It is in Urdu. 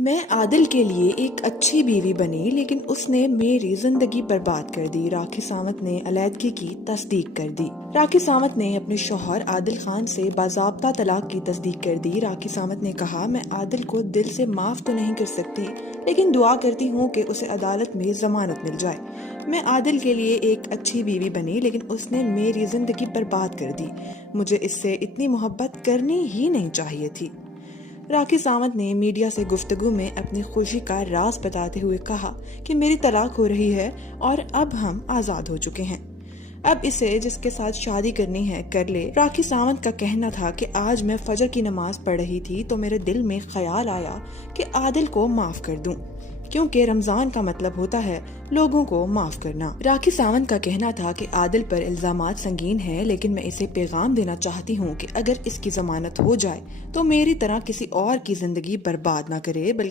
میں عادل کے لیے ایک اچھی بیوی بنی لیکن اس نے میری زندگی برباد کر دی۔ راکھی ساونت نے علیحدگی کی تصدیق کر دی۔ راکھی ساونت نے اپنے شوہر عادل خان سے باضابطہ طلاق کی تصدیق کر دی۔ راکھی ساونت نے کہا، میں عادل کو دل سے معاف تو نہیں کر سکتی لیکن دعا کرتی ہوں کہ اسے عدالت میں ضمانت مل جائے۔ میں عادل کے لیے ایک اچھی بیوی بنی لیکن اس نے میری زندگی برباد کر دی۔ مجھے اس سے اتنی محبت کرنی ہی نہیں چاہیے تھی۔ راکھی ساونت نے میڈیا سے گفتگو میں اپنی خوشی کا راز بتاتے ہوئے کہا کہ میری طلاق ہو رہی ہے اور اب ہم آزاد ہو چکے ہیں۔ اب اسے جس کے ساتھ شادی کرنی ہے کر لے۔ راکھی ساونت کا کہنا تھا کہ آج میں فجر کی نماز پڑھ رہی تھی تو میرے دل میں خیال آیا کہ عادل کو معاف کر دوں، کیونکہ رمضان کا مطلب ہوتا ہے لوگوں کو معاف کرنا۔ راکھی ساونت کا کہنا تھا کہ عادل پر الزامات سنگین ہیں لیکن میں اسے پیغام دینا چاہتی ہوں کہ اگر اس کی ضمانت ہو جائے تو میری طرح کسی اور کی زندگی برباد نہ کرے، بلکہ